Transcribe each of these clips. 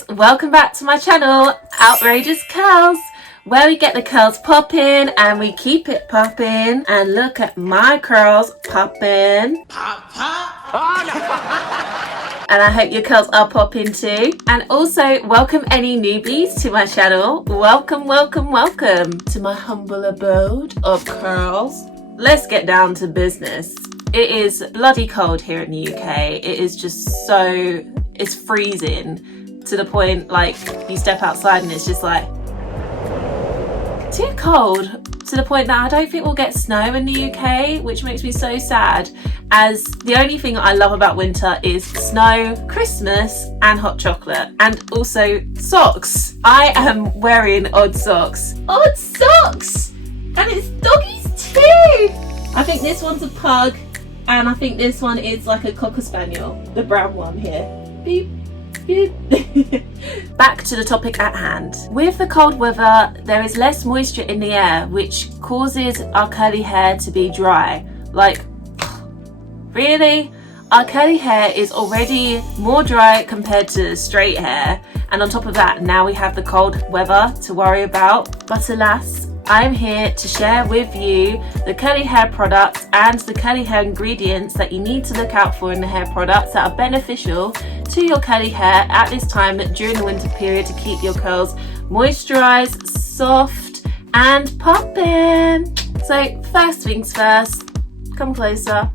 guys, welcome back to my channel, Outrageous Curls, where we get the curls popping and we keep it popping. And look at my curls popping. Pop, pop. And I hope your curls are popping too. And also welcome any newbies to my channel. Welcome, welcome, welcome to my humble abode of curls. Let's get down to business. It is bloody cold here in the UK. It is just so, it's freezing to the point like you step outside and it's just like too cold, to the point that I don't think we'll get snow in the UK, which makes me so sad, as the only thing I love about winter is snow, Christmas and hot chocolate, and also socks. I am wearing odd socks, and it's doggies too. I think this one's a pug and I think this one is like a cocker spaniel, the brown one here. Beep. Back to the topic at hand. With the cold weather, there is less moisture in the air, which causes our curly hair to be dry. Like, really? Our curly hair is already more dry compared to straight hair, and on top of that, now we have the cold weather to worry about. But alas, I am here to share with you the curly hair products and the curly hair ingredients that you need to look out for in the hair products that are beneficial to your curly hair at this time during the winter period to keep your curls moisturized, soft and popping. So first things first, come closer.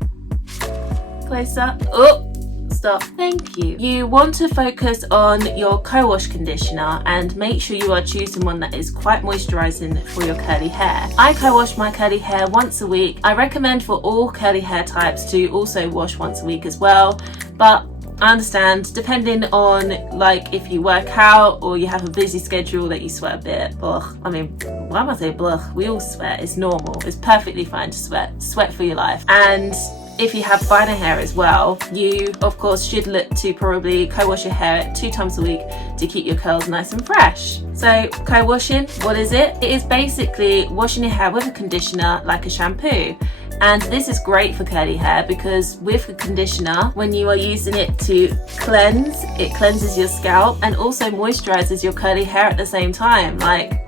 Oh, stop. Thank you. You want to focus on your co-wash conditioner and make sure you are choosing one that is quite moisturizing for your curly hair. I co-wash my curly hair once a week. I recommend for all curly hair types to also wash once a week as well, but I understand depending on like if you work out or you have a busy schedule that you sweat a bit. Ugh. I mean, why am I saying blah? We all sweat. It's normal. It's perfectly fine to sweat for your life. And if you have finer hair as well, you of course should look to probably co-wash your hair 2 times a week to keep your curls nice and fresh. So co-washing, what is it? It is basically washing your hair with a conditioner like a shampoo. And this is great for curly hair because with the conditioner, when you are using it to cleanse, it cleanses your scalp and also moisturizes your curly hair at the same time. Like,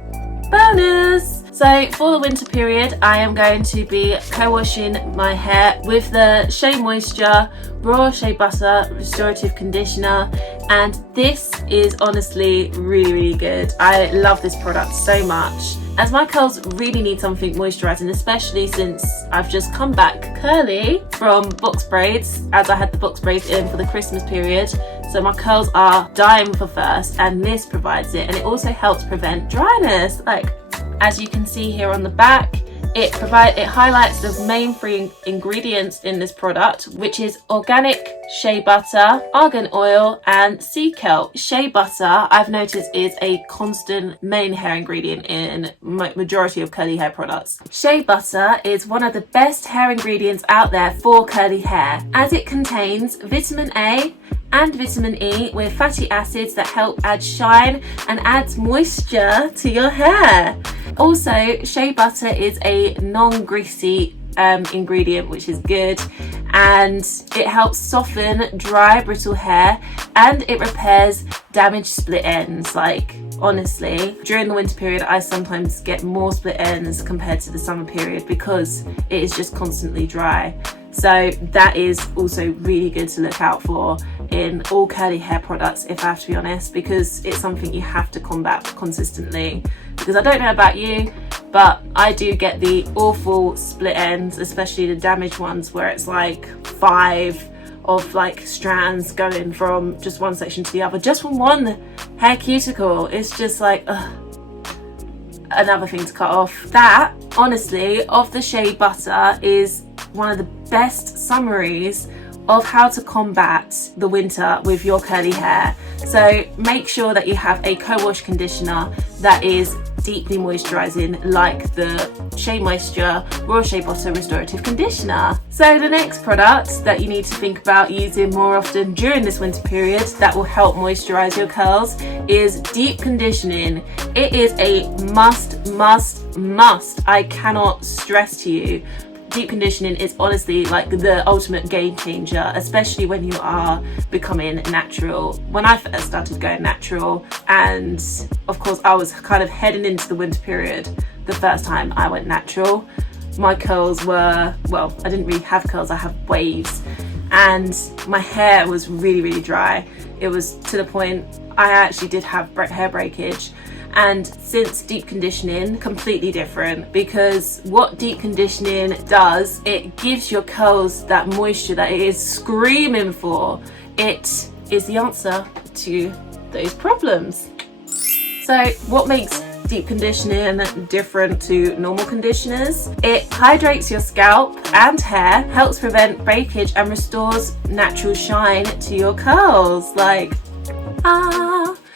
bonus! So for the winter period, I am going to be co-washing my hair with the Shea Moisture Raw Shea Butter Restorative Conditioner, and this is honestly really good. I love this product so much, as my curls really need something moisturizing, especially since I've just come back curly from box braids, as I had the box braids in for the Christmas period. So my curls are dying for thirst, and this provides it, and it also helps prevent dryness. Like, as you can see here on the back, it highlights the main 3 ingredients in this product, which is organic shea butter, argan oil and sea kelp. Shea butter, I've noticed, is a constant main hair ingredient in majority of curly hair products. Shea butter is one of the best hair ingredients out there for curly hair, as it contains vitamin A and vitamin E with fatty acids that help add shine and adds moisture to your hair. Also, shea butter is a non-greasy ingredient, which is good, and it helps soften dry, brittle hair, and it repairs damaged split ends. Like, honestly, during the winter period, I sometimes get more split ends compared to the summer period because it is just constantly dry. So that is also really good to look out for in all curly hair products, if I have to be honest, because it's something you have to combat consistently. Because I don't know about you, but I do get the awful split ends, especially the damaged ones where it's like 5 of like strands going from just one section to the other, just from one hair cuticle. It's just like, ugh, another thing to cut off. That, honestly, of the shea butter is one of the best summaries of how to combat the winter with your curly hair. So make sure that you have a co-wash conditioner that is deeply moisturizing, like the Shea Moisture Raw Shea Butter Restorative Conditioner. So the next product that you need to think about using more often during this winter period that will help moisturize your curls is deep conditioning. It is a must. I cannot stress to you deep conditioning is honestly like the ultimate game changer, especially when you are becoming natural. When I first started going natural, and of course I was kind of heading into the winter period the first time I went natural, my curls were, well, I didn't really have curls, I have waves, and my hair was really dry. It was to the point I actually did have hair breakage. And since deep conditioning, completely different, because what deep conditioning does, it gives your curls that moisture that it is screaming for. It is the answer to those problems. So what makes deep conditioning different to normal conditioners? It hydrates your scalp and hair, helps prevent breakage, and restores natural shine to your curls. Like,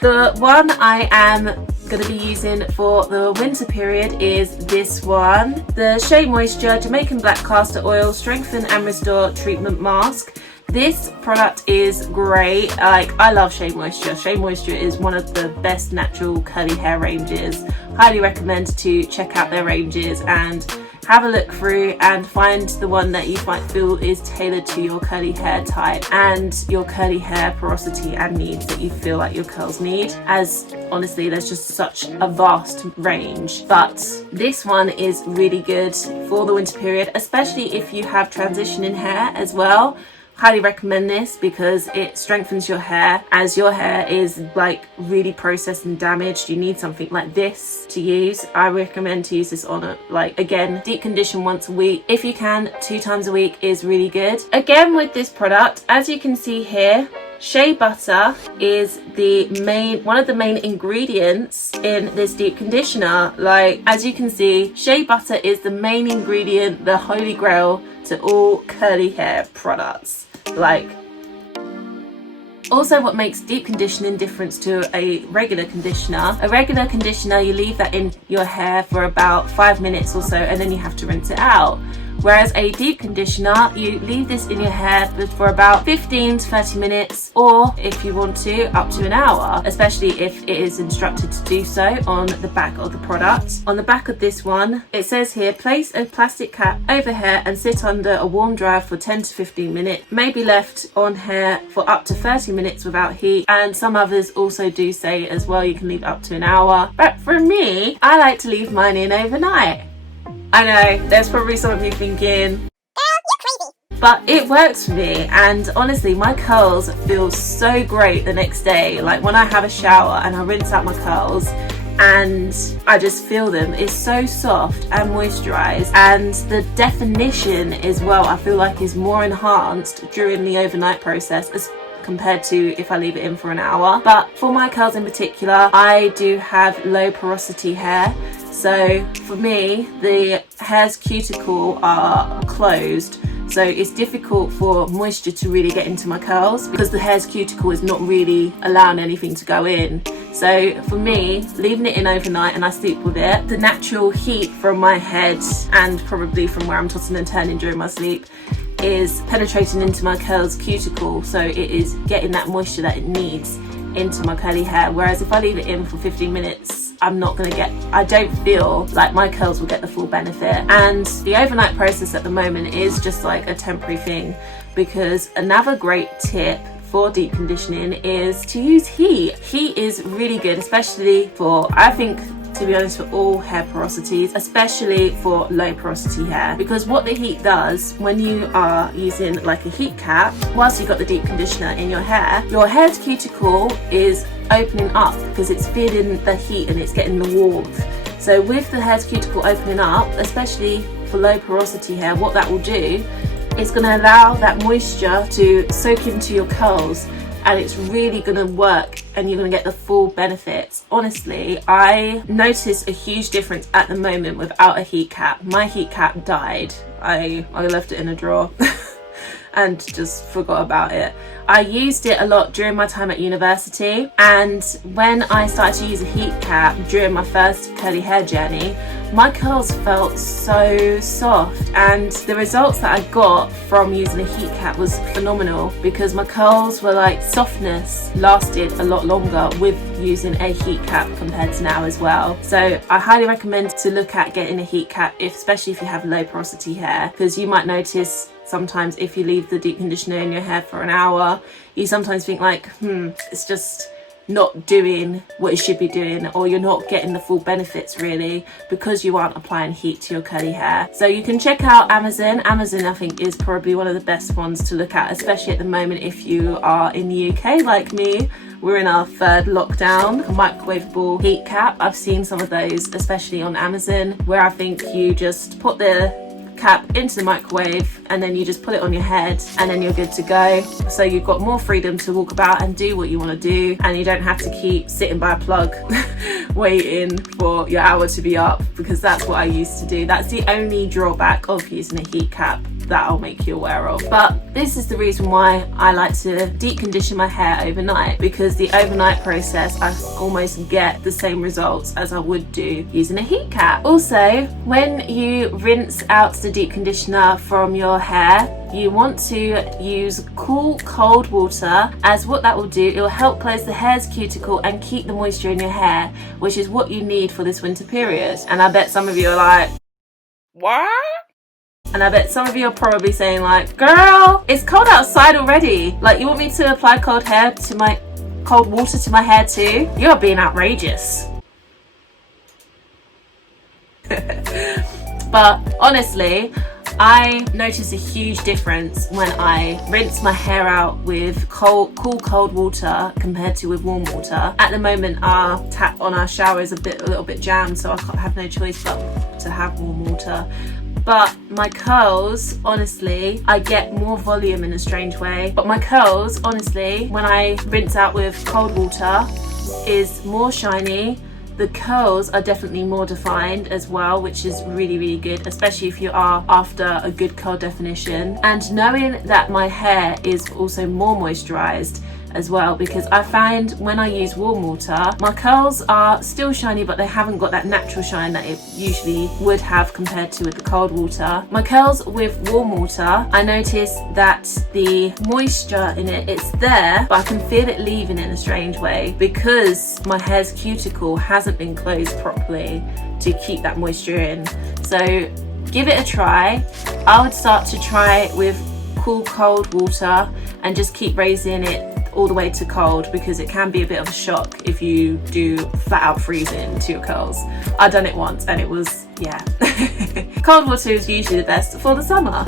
the one I am going to be using for the winter period is this one, the Shea Moisture Jamaican Black Castor Oil Strengthen and Restore Treatment Mask. This product is great. Like, I love Shea Moisture. Shea Moisture is one of the best natural curly hair ranges. Highly recommend to check out their ranges and have a look through and find the one that you might feel is tailored to your curly hair type and your curly hair porosity and needs that you feel like your curls need, as honestly there's just such a vast range. But this one is really good for the winter period, especially if you have transitioning hair as well. Highly recommend this because it strengthens your hair. As your hair is like really processed and damaged, you need something like this to use. I recommend to use this on it, like, again, deep condition once a week. If you can, 2 times a week is really good. Again, with this product, as you can see here, shea butter is one of the main ingredients in this deep conditioner. Like, as you can see, shea butter is the main ingredient, the holy grail to all curly hair products. Like, also what makes deep conditioning different to a regular conditioner, you leave that in your hair for about 5 minutes or so and then you have to rinse it out. Whereas a deep conditioner, you leave this in your hair for about 15 to 30 minutes, or if you want to, up to an hour, especially if it is instructed to do so on the back of the product. On the back of this one, it says here, place a plastic cap over hair and sit under a warm dryer for 10 to 15 minutes. May be left on hair for up to 30 minutes without heat, and some others also do say as well you can leave up to an hour. But for me, I like to leave mine in overnight. I know, there's probably some of you thinking, girl, you're crazy. But it works for me, and honestly, my curls feel so great the next day. Like, when I have a shower and I rinse out my curls and I just feel them, it's so soft and moisturized, and the definition as well, I feel like, is more enhanced during the overnight process as compared to if I leave it in for an hour. But for my curls in particular, I do have low porosity hair. So for me, the hair's cuticle are closed. So it's difficult for moisture to really get into my curls because the hair's cuticle is not really allowing anything to go in. So for me, leaving it in overnight and I sleep with it, the natural heat from my head and probably from where I'm tossing and turning during my sleep is penetrating into my curls cuticle, so it is getting that moisture that it needs into my curly hair. Whereas if I leave it in for 15 minutes, I don't feel like my curls will get the full benefit. And the overnight process at the moment is just like a temporary thing, because another great tip for deep conditioning is to use heat. Heat is really good, especially for, I think, to be honest, for all hair porosities, especially for low porosity hair, because what the heat does when you are using like a heat cap whilst you've got the deep conditioner in your hair's cuticle is opening up because it's feeling the heat and it's getting the warmth. So with the hair's cuticle opening up, especially for low porosity hair, what that will do, it's going to allow that moisture to soak into your curls, and it's really going to work and you're going to get the full benefits. Honestly, I notice a huge difference at the moment without a heat cap. My heat cap died. I left it in a drawer and just forgot about it. I used it a lot during my time at university, and when I started to use a heat cap during my first curly hair journey, my curls felt so soft, and the results that I got from using a heat cap was phenomenal, because my curls were like, softness lasted a lot longer with using a heat cap compared to now as well. So I highly recommend to look at getting a heat cap, especially if you have low porosity hair, because you might notice sometimes if you leave the deep conditioner in your hair for an hour, you sometimes think like, it's just not doing what it should be doing, or you're not getting the full benefits really, because you aren't applying heat to your curly hair. So you can check out Amazon. I think is probably one of the best ones to look at, especially at the moment if you are in the UK like me. We're in our third lockdown. A microwavable heat cap, I've seen some of those, especially on Amazon, where I think you just put the cap into the microwave and then you just put it on your head and then you're good to go. So you've got more freedom to walk about and do what you want to do, and you don't have to keep sitting by a plug waiting for your hour to be up, because that's what I used to do. That's the only drawback of using a heat cap that I'll make you aware of. But this is the reason why I like to deep condition my hair overnight, because the overnight process I almost get the same results as I would do using a heat cap. Also, when you rinse out the deep conditioner from your hair, you want to use cool cold water, as what that will do, it will help close the hair's cuticle and keep the moisture in your hair, which is what you need for this winter period. And I bet some of you are like, what? And I bet some of you are probably saying like, girl, it's cold outside already. Like, you want me to apply cold water to my hair too? You're being outrageous. But honestly, I notice a huge difference when I rinse my hair out with cool cold water compared to with warm water. At the moment, our tap on our shower is a little bit jammed, so I have no choice but to have warm water. But my curls, honestly, I get more volume in a strange way. But my curls, honestly, when I rinse out with cold water, is more shiny. The curls are definitely more defined as well, which is really, really good, especially if you are after a good curl definition. And knowing that my hair is also more moisturized as well, because I find when I use warm water, my curls are still shiny, but they haven't got that natural shine that it usually would have compared to with the cold water. My curls with warm water, I notice that the moisture in it, it's there, but I can feel it leaving in a strange way, because my hair's cuticle hasn't been closed properly to keep that moisture in. So give it a try. I would start to try with cool cold water and just keep raising it all the way to cold, because it can be a bit of a shock if you do flat out freezing to your curls. I done it once and it was, yeah. Cold water is usually the best for the summer.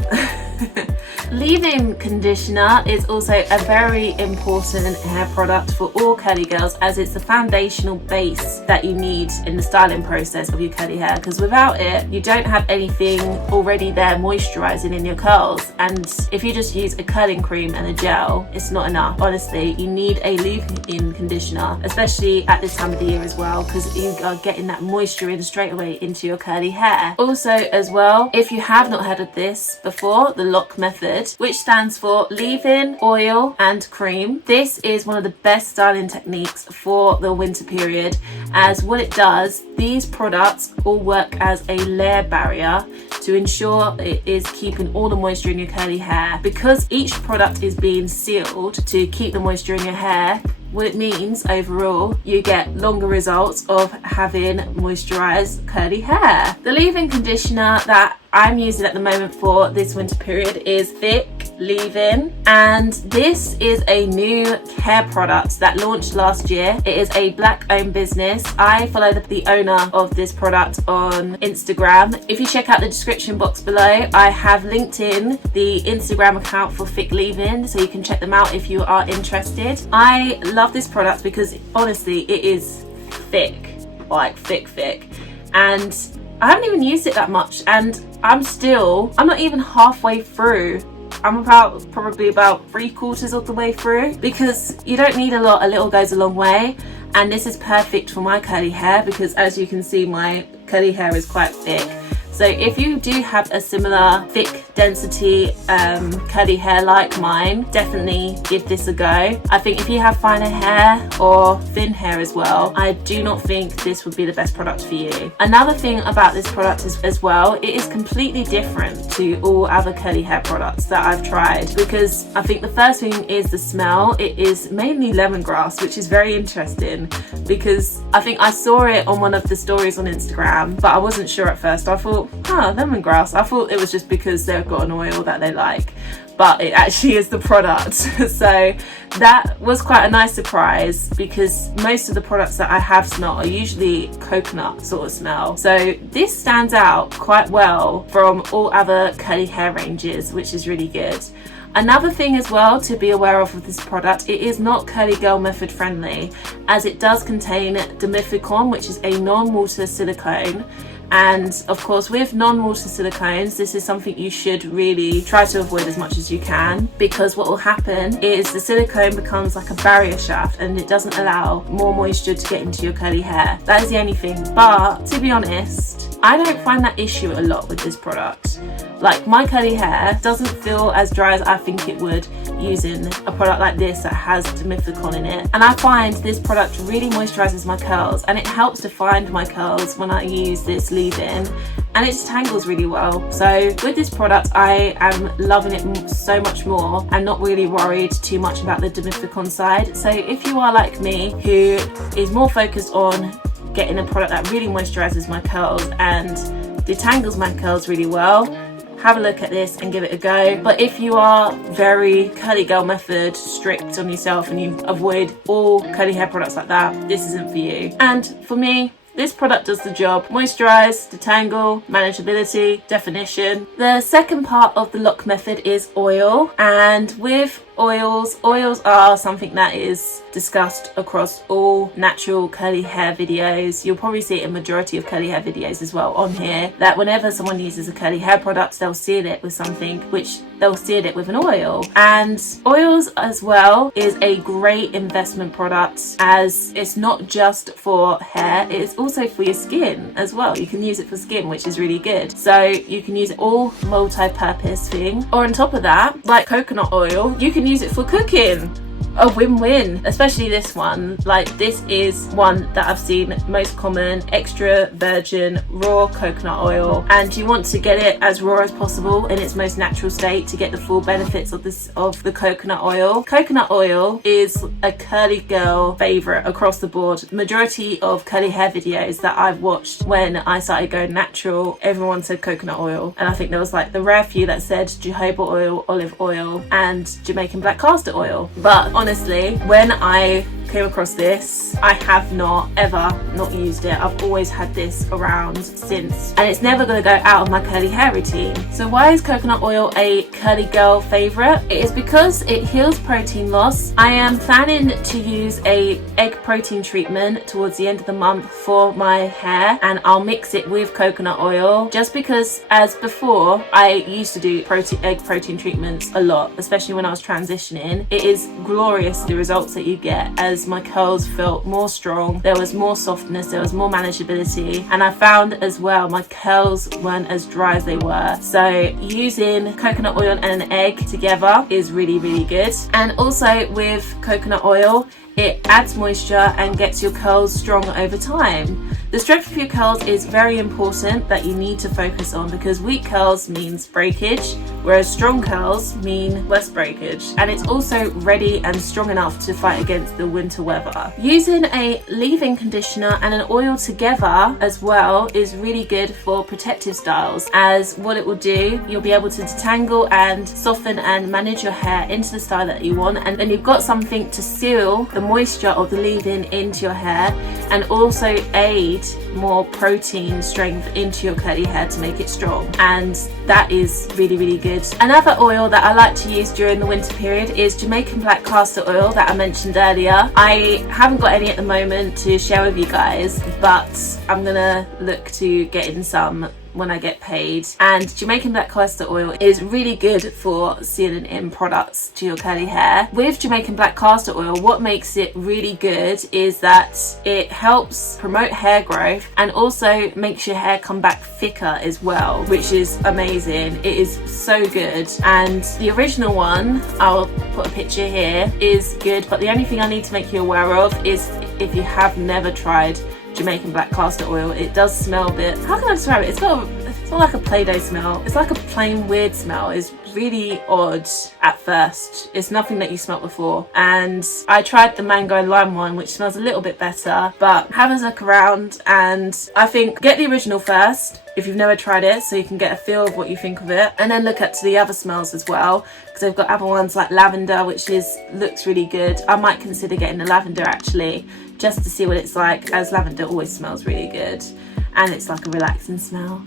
Leave-in conditioner is also a very important hair product for all curly girls, as it's the foundational base that you need in the styling process of your curly hair, because without it you don't have anything already there moisturizing in your curls. And if you just use a curling cream and a gel, it's not enough. Honestly, you need a leave-in conditioner, especially at this time of the year as well, because you are getting that moisture in straight away into your curly hair. Also as well, if you have not heard of this before, the lock method, which stands for leave-in, oil and cream. This is one of the best styling techniques for the winter period, as what it does, these products all work as a layer barrier to ensure it is keeping all the moisture in your curly hair. Because each product is being sealed to keep the moisture in your hair, what it means overall, you get longer results of having moisturized curly hair. The leave-in conditioner that I'm using at the moment for this winter period is Thick Leave-In, and this is a new hair product that launched last year. It is a black owned business. I follow the owner of this product on Instagram. If you check out the description box below, I have linked in the Instagram account for Thick Leave-In, so you can check them out if you are interested. I love this product because honestly it is thick, like thick, and I haven't even used it that much, and I'm not even halfway through. I'm probably about 3/4 of the way through, because you don't need a lot, a little goes a long way. And this is perfect for my curly hair, because as you can see, my curly hair is quite thick. So if you do have a similar thick density curly hair like mine, definitely give this a go. I think if you have finer hair or thin hair as well, I do not think this would be the best product for you. Another thing about this product is, as well, it is completely different to all other curly hair products that I've tried, because I think the first thing is the smell. It is mainly lemongrass, which is very interesting because I think I saw it on one of the stories on Instagram, but I wasn't sure at first. I thought, lemongrass. I thought it was just because they've got an oil that they like, but it actually is the product. So that was quite a nice surprise, because most of the products that I have smelled are usually coconut sort of smell. So this stands out quite well from all other curly hair ranges, which is really good. Another thing as well to be aware of with this product, it is not curly girl method friendly, as it does contain dimethicone, which is a non-water silicone. And of course, with non-water silicones, this is something you should really try to avoid as much as you can, because what will happen is the silicone becomes like a barrier shaft and it doesn't allow more moisture to get into your curly hair. That is the only thing. But to be honest, I don't find that issue a lot with this product. Like, my curly hair doesn't feel as dry as I think it would using a product like this that has dimethicone in it. And I find this product really moisturizes my curls, and it helps define my curls when I use this leave-in, and it just tangles really well. So with this product, I am loving it so much more and not really worried too much about the dimethicone side. So if you are like me, who is more focused on getting a product that really moisturizes my curls and detangles my curls really well, have a look at this and give it a go. But if you are very curly girl method strict on yourself and you avoid all curly hair products like that, this isn't for you. And for me, this product does the job. Moisturize, detangle, manageability, definition. The second part of the lock method is oil, and with oils are something that is discussed across all natural curly hair videos. You'll probably see it in majority of curly hair videos as well on here, that whenever someone uses a curly hair product, they'll seal it with something, which they'll seal it with an oil. And oils as well is a great investment product, as it's not just for hair, it's also for your skin as well. You can use it for skin, which is really good. So you can use it all multi-purpose thing, or on top of that, like coconut oil, you can use it for cooking. A win-win, especially this one. Like, this is one that I've seen most common, extra virgin raw coconut oil, and you want to get it as raw as possible in its most natural state to get the full benefits of the coconut oil. Coconut oil is a curly girl favorite across the board. Majority of curly hair videos that I've watched when I started going natural, everyone said coconut oil, and I think there was like the rare few that said jojoba oil, olive oil, and Jamaican black castor oil. But honestly, when I came across this, I have not ever not used it. I've always had this around since, and it's never going to go out of my curly hair routine. So why is coconut oil a curly girl favorite? It is because it heals protein loss. I am planning to use a egg protein treatment towards the end of the month for my hair, and I'll mix it with coconut oil, just because, as before, I used to do egg protein treatments a lot, especially when I was transitioning. It is glorious, the results that you get, as my curls felt more strong, there was more softness, there was more manageability, and I found as well my curls weren't as dry as they were. So using coconut oil and an egg together is really, really good. And also with coconut oil, it adds moisture and gets your curls strong over time. The strength of your curls is very important, that you need to focus on, because weak curls means breakage, whereas strong curls mean less breakage. And it's also ready and strong enough to fight against the winter weather. Using a leave-in conditioner and an oil together as well is really good for protective styles, as what it will do, you'll be able to detangle and soften and manage your hair into the style that you want, and then you've got something to seal the moisture of the leave-in into your hair, and also aid more protein strength into your curly hair to make it strong. And that is really, really good. Another oil that I like to use during the winter period is Jamaican black castor oil that I mentioned earlier. I haven't got any at the moment to share with you guys, but I'm gonna look to get in some when I get paid. And Jamaican black castor oil is really good for sealing in products to your curly hair. With Jamaican black castor oil, what makes it really good is that it helps promote hair growth and also makes your hair come back thicker as well, which is amazing. It is so good. And the original one, I'll put a picture here, is good, but the only thing I need to make you aware of is if you have never tried Jamaican black castor oil, it does smell a bit, how can I describe it? It's not like a Play-Doh smell. It's like a plain weird smell. It's really odd at first. It's nothing that you smelt before. And I tried the mango lime one, which smells a little bit better, but have a look around, and I think get the original first if you've never tried it, so you can get a feel of what you think of it, and then look at the other smells as well, because they've got other ones like lavender, which looks really good. I might consider getting the lavender actually, just to see what it's like, as lavender always smells really good and it's like a relaxing smell.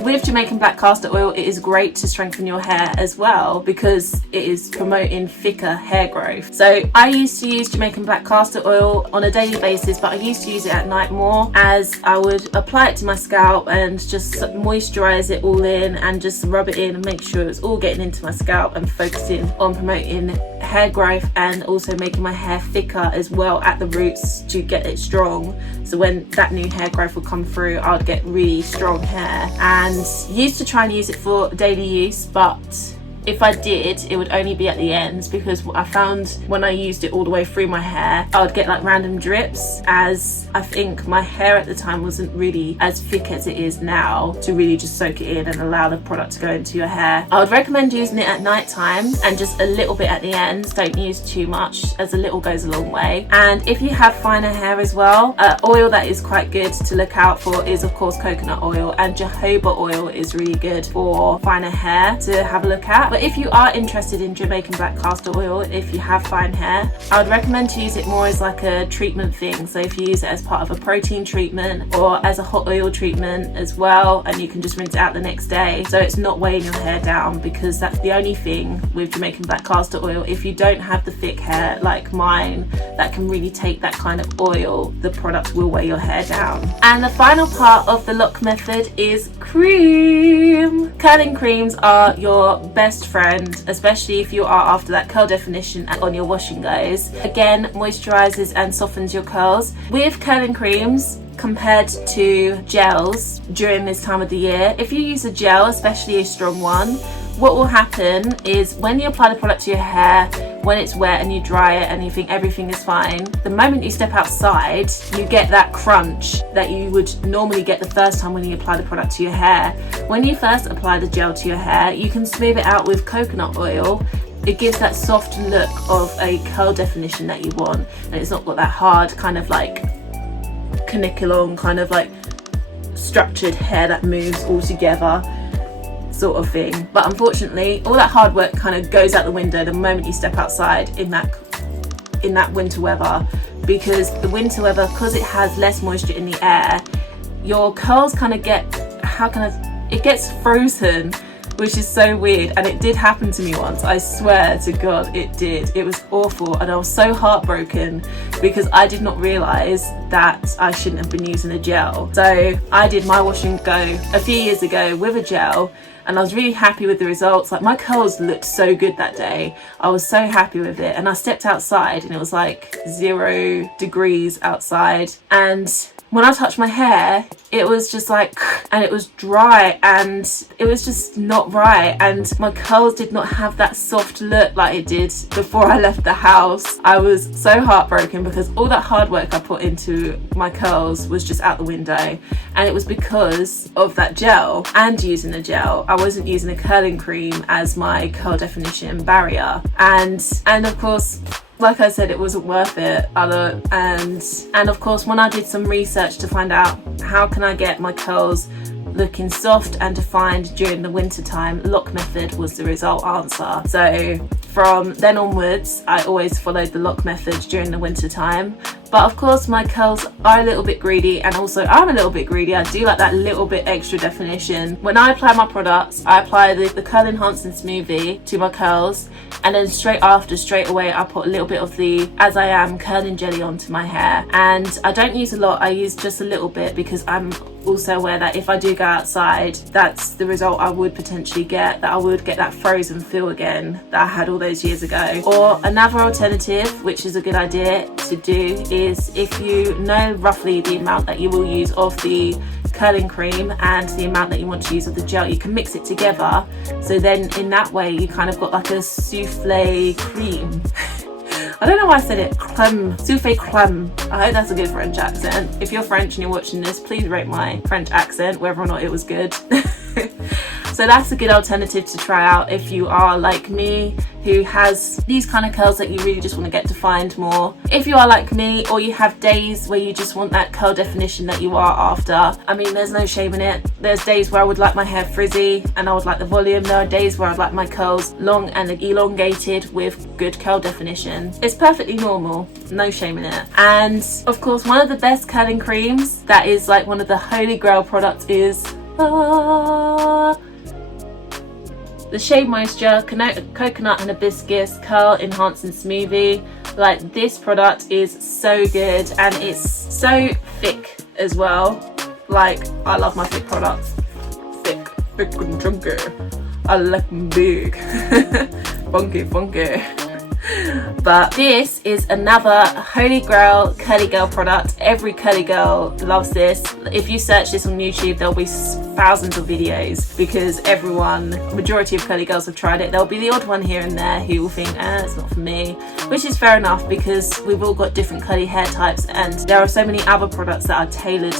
With Jamaican black castor oil, it is great to strengthen your hair as well because it is promoting thicker hair growth. So I used to use Jamaican black castor oil on a daily basis, but I used to use it at night more, as I would apply it to my scalp and just moisturize it all in and just rub it in and make sure it's all getting into my scalp and focusing on promoting hair growth and also making my hair thicker as well at the roots to get it strong. So when that new hair growth would come through, I would get really strong hair. And used to try and use it for daily use, but if I did, it would only be at the ends, because what I found when I used it all the way through my hair, I would get like random drips, as I think my hair at the time wasn't really as thick as it is now to really just soak it in and allow the product to go into your hair. I would recommend using it at night time and just a little bit at the ends. Don't use too much, as a little goes a long way. And if you have finer hair as well, oil that is quite good to look out for is of course coconut oil, and jojoba oil is really good for finer hair to have a look at. But if you are interested in Jamaican black castor oil, if you have fine hair, I would recommend to use it more as like a treatment thing. So if you use it as part of a protein treatment or as a hot oil treatment as well, and you can just rinse it out the next day, so it's not weighing your hair down, because that's the only thing with Jamaican black castor oil. If you don't have the thick hair like mine that can really take that kind of oil, the product will weigh your hair down. And the final part of the lock method is cream. Curling creams are your best friend, especially if you are after that curl definition on your washing goes. Again, moisturizes and softens your curls. With curling creams compared to gels during this time of the year, if you use a gel, especially a strong one, what will happen is when you apply the product to your hair, when it's wet and you dry it and you think everything is fine, the moment you step outside, you get that crunch that you would normally get the first time when you apply the product to your hair. When you first apply the gel to your hair, you can smooth it out with coconut oil. It gives that soft look of a curl definition that you want, and it's not got that hard kind of like caniculum, kind of like structured hair that moves all together sort of thing. But unfortunately, all that hard work kind of goes out the window the moment you step outside in that winter weather, because the winter weather, because it has less moisture in the air, your curls kind of get, it gets frozen, which is so weird. And it did happen to me once, I swear to God it did. It was awful, and I was so heartbroken because I did not realize that I shouldn't have been using a gel. So I did my wash and go a few years ago with a gel, and I was really happy with the results. Like, my curls looked so good that day. I was so happy with it. And I stepped outside and it was like 0 degrees outside, and when I touched my hair, it was just like, and it was dry, and it was just not right, and my curls did not have that soft look like it did before I left the house. I was so heartbroken because all that hard work I put into my curls was just out the window, and it was because of that gel. And using a gel, I wasn't using a curling cream as my curl definition barrier, and of course, like I said, it wasn't worth it. And of course, when I did some research to find out how can I get my curls looking soft and defined during the winter time, lock method was the result answer. So from then onwards, I always followed the lock method during the winter time. But of course my curls are a little bit greedy, and also I'm a little bit greedy. I do like that little bit extra definition. When I apply my products, I apply the curl enhancing smoothie to my curls, and then straight away I put a little bit of the As I Am curling jelly onto my hair. And I don't use a lot, I use just a little bit, because I'm also aware that if I do go outside, that's the result I would potentially get, that I would get that frozen feel again that I had all those years ago. Or another alternative, which is a good idea to do, is if you know roughly the amount that you will use of the curling cream and the amount that you want to use of the gel, you can mix it together. So then in that way you kind of got like a souffle cream. I don't know why I said it, creme, souffle creme. I hope that's a good French accent. If you're French and you're watching this, please rate my French accent, whether or not it was good. So that's a good alternative to try out if you are like me, who has these kind of curls that you really just want to get defined more. If you are like me, or you have days where you just want that curl definition that you are after, I mean, there's no shame in it. There's days where I would like my hair frizzy and I would like the volume. There are days where I'd like my curls long and elongated with good curl definition. It's perfectly normal, no shame in it. And of course, one of the best curling creams that is like one of the holy grail products is the Shea Moisture Coconut and Hibiscus Curl Enhancing Smoothie. Like, this product is so good, and it's so thick as well. Like, I love my thick products. Thick and chunky. I like them big. funky. But this is another holy grail curly girl product. Every curly girl loves this. If you search this on YouTube, there'll be thousands of videos, because majority of curly girls have tried it. There'll be the odd one here and there who will think, it's not for me, which is fair enough, because we've all got different curly hair types, and there are so many other products that are tailored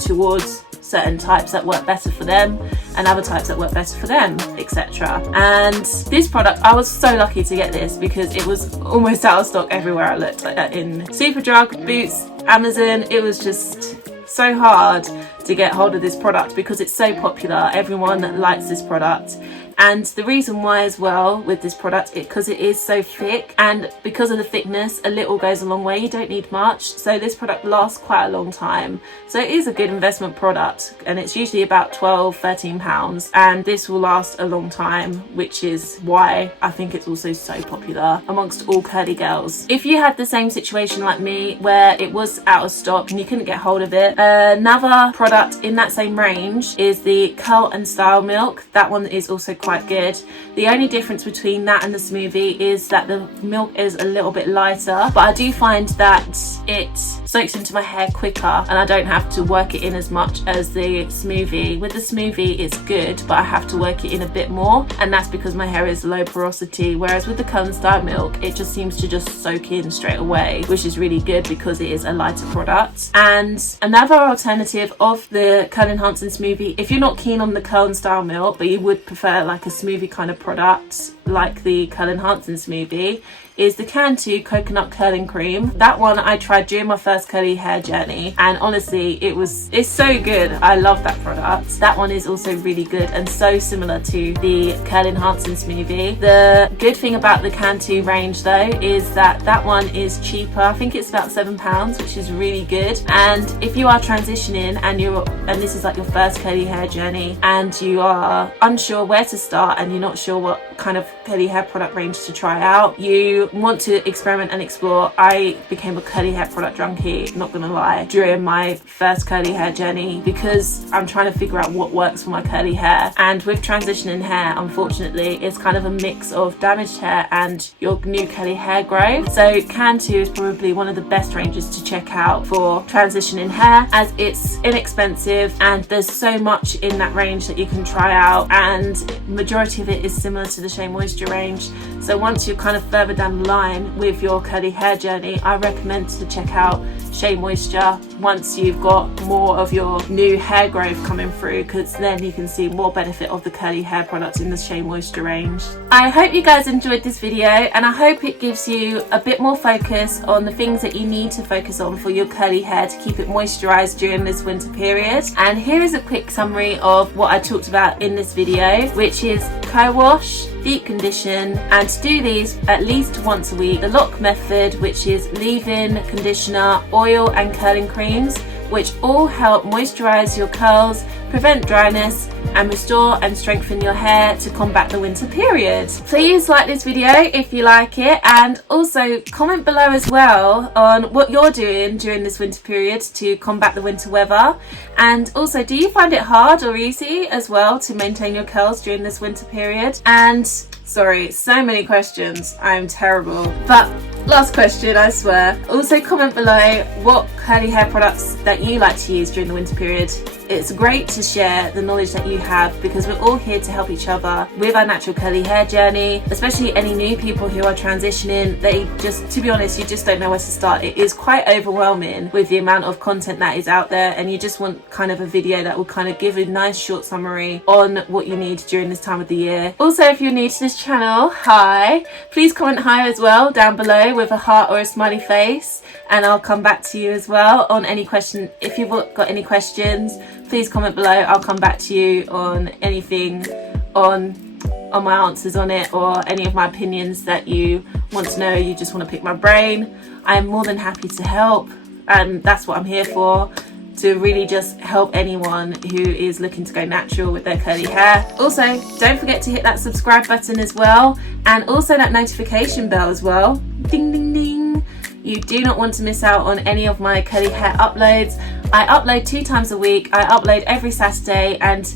towards certain types that work better for them, and other types that work better for them, etc. And this product, I was so lucky to get this, because it was almost out of stock everywhere I looked, like in Superdrug, Boots, Amazon. It was just so hard to get hold of this product because it's so popular. Everyone likes this product. And the reason why as well with this product, because it is so thick, and because of the thickness, a little goes a long way. You don't need much, so this product lasts quite a long time. So it is a good investment product, and it's usually about £12-13, and this will last a long time, which is why I think it's also so popular amongst all curly girls. If you had the same situation like me, where it was out of stock and you couldn't get hold of it, another product in that same range is the Curl and Style Milk. That one is also quite good. The only difference between that and the smoothie is that the milk is a little bit lighter, but I do find that it soaks into my hair quicker and I don't have to work it in as much as the smoothie. With the smoothie it's good, but I have to work it in a bit more, and that's because my hair is low porosity, whereas with the Curl and Style Milk it just seems to just soak in straight away, which is really good because it is a lighter product. And another alternative of the curl enhancing smoothie, if you're not keen on the Curl and Style Milk but you would prefer like a smoothie kind of product like the curl enhancing smoothie, is the Cantu coconut curling cream. That one I tried during my first curly hair journey, and honestly it's so good. I love that product. That one is also really good and so similar to the curl enhancing smoothie. The good thing about the Cantu range though is that that one is cheaper. I think it's about £7, which is really good. And if you are transitioning and this is like your first curly hair journey and you are unsure where to start and you're not sure what kind of curly hair product range to try out, you want to experiment and explore. I became a curly hair product junkie, not gonna lie, during my first curly hair journey, because I'm trying to figure out what works for my curly hair. And with transitioning hair, unfortunately, it's kind of a mix of damaged hair and your new curly hair growth. So Cantu is probably one of the best ranges to check out for transitioning hair, as it's inexpensive and there's so much in that range that you can try out, and majority of it is similar to the Shea Moisture range. So once you're kind of further down the line with your curly hair journey, I recommend to check out Shea Moisture once you've got more of your new hair growth coming through, because then you can see more benefit of the curly hair products in the Shea Moisture range. I hope you guys enjoyed this video, and I hope it gives you a bit more focus on the things that you need to focus on for your curly hair to keep it moisturized during this winter period. And here is a quick summary of what I talked about in this video, which is co-wash, deep condition, and to do these at least once a week. The lock method, which is leave-in, conditioner, oil and curling creams, which all help moisturize your curls, prevent dryness, and restore and strengthen your hair to combat the winter period. Please like this video if you like it, and also comment below as well on what you're doing during this winter period to combat the winter weather. And also, do you find it hard or easy as well to maintain your curls during this winter period? And sorry, so many questions, I'm terrible, but last question, I swear. Also comment below what curly hair products that you like to use during the winter period. It's great to share the knowledge that you have, because we're all here to help each other with our natural curly hair journey, especially any new people who are transitioning. They just, to be honest, you just don't know where to start. It is quite overwhelming with the amount of content that is out there, and you just want kind of a video that will kind of give a nice short summary on what you need during this time of the year. Also, if you're new to this channel, hi, please comment hi as well down below with a heart or a smiley face, and I'll come back to you as well on any question. If you've got any questions, please comment below. I'll come back to you on anything, on my answers on it, or any of my opinions that you want to know. You just want to pick my brain. I'm more than happy to help, and that's what I'm here for, to really just help anyone who is looking to go natural with their curly hair. Also, don't forget to hit that subscribe button as well, and also that notification bell as well. Ding ding ding. You do not want to miss out on any of my curly hair uploads. I upload 2 times a week. I upload every Saturday, and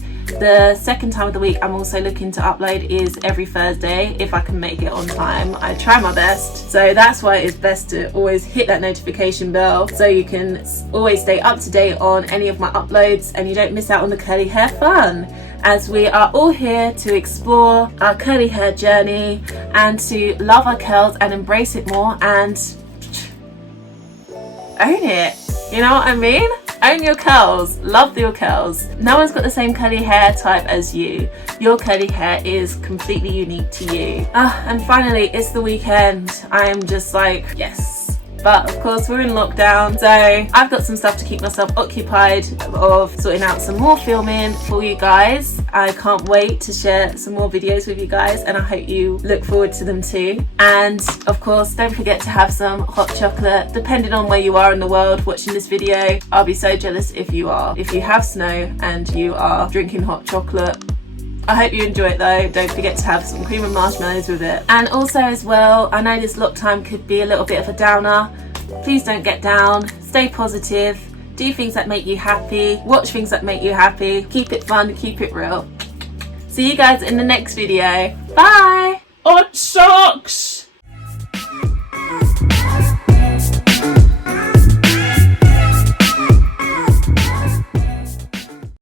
the second time of the week I'm also looking to upload is every Thursday, if I can make it on time. I try my best. So that's why it's best to always hit that notification bell, so you can always stay up to date on any of my uploads and you don't miss out on the curly hair fun, as we are all here to explore our curly hair journey and to love our curls and embrace it more and own it. You know what I mean? Own your curls, love your curls. No one's got the same curly hair type as you. Your curly hair is completely unique to you. And finally, it's the weekend. I'm just like, yes. But of course we're in lockdown, so I've got some stuff to keep myself occupied of, sorting out some more filming for you guys. I can't wait to share some more videos with you guys, and I hope you look forward to them too. And of course, don't forget to have some hot chocolate, depending on where you are in the world watching this video. I'll be so jealous if you have snow and you are drinking hot chocolate. I hope you enjoy it though. Don't forget to have some cream and marshmallows with it. And also as well, I know this lock time could be a little bit of a downer. Please don't get down. Stay positive. Do things that make you happy. Watch things that make you happy. Keep it fun. Keep it real. See you guys in the next video. Bye. Hot socks!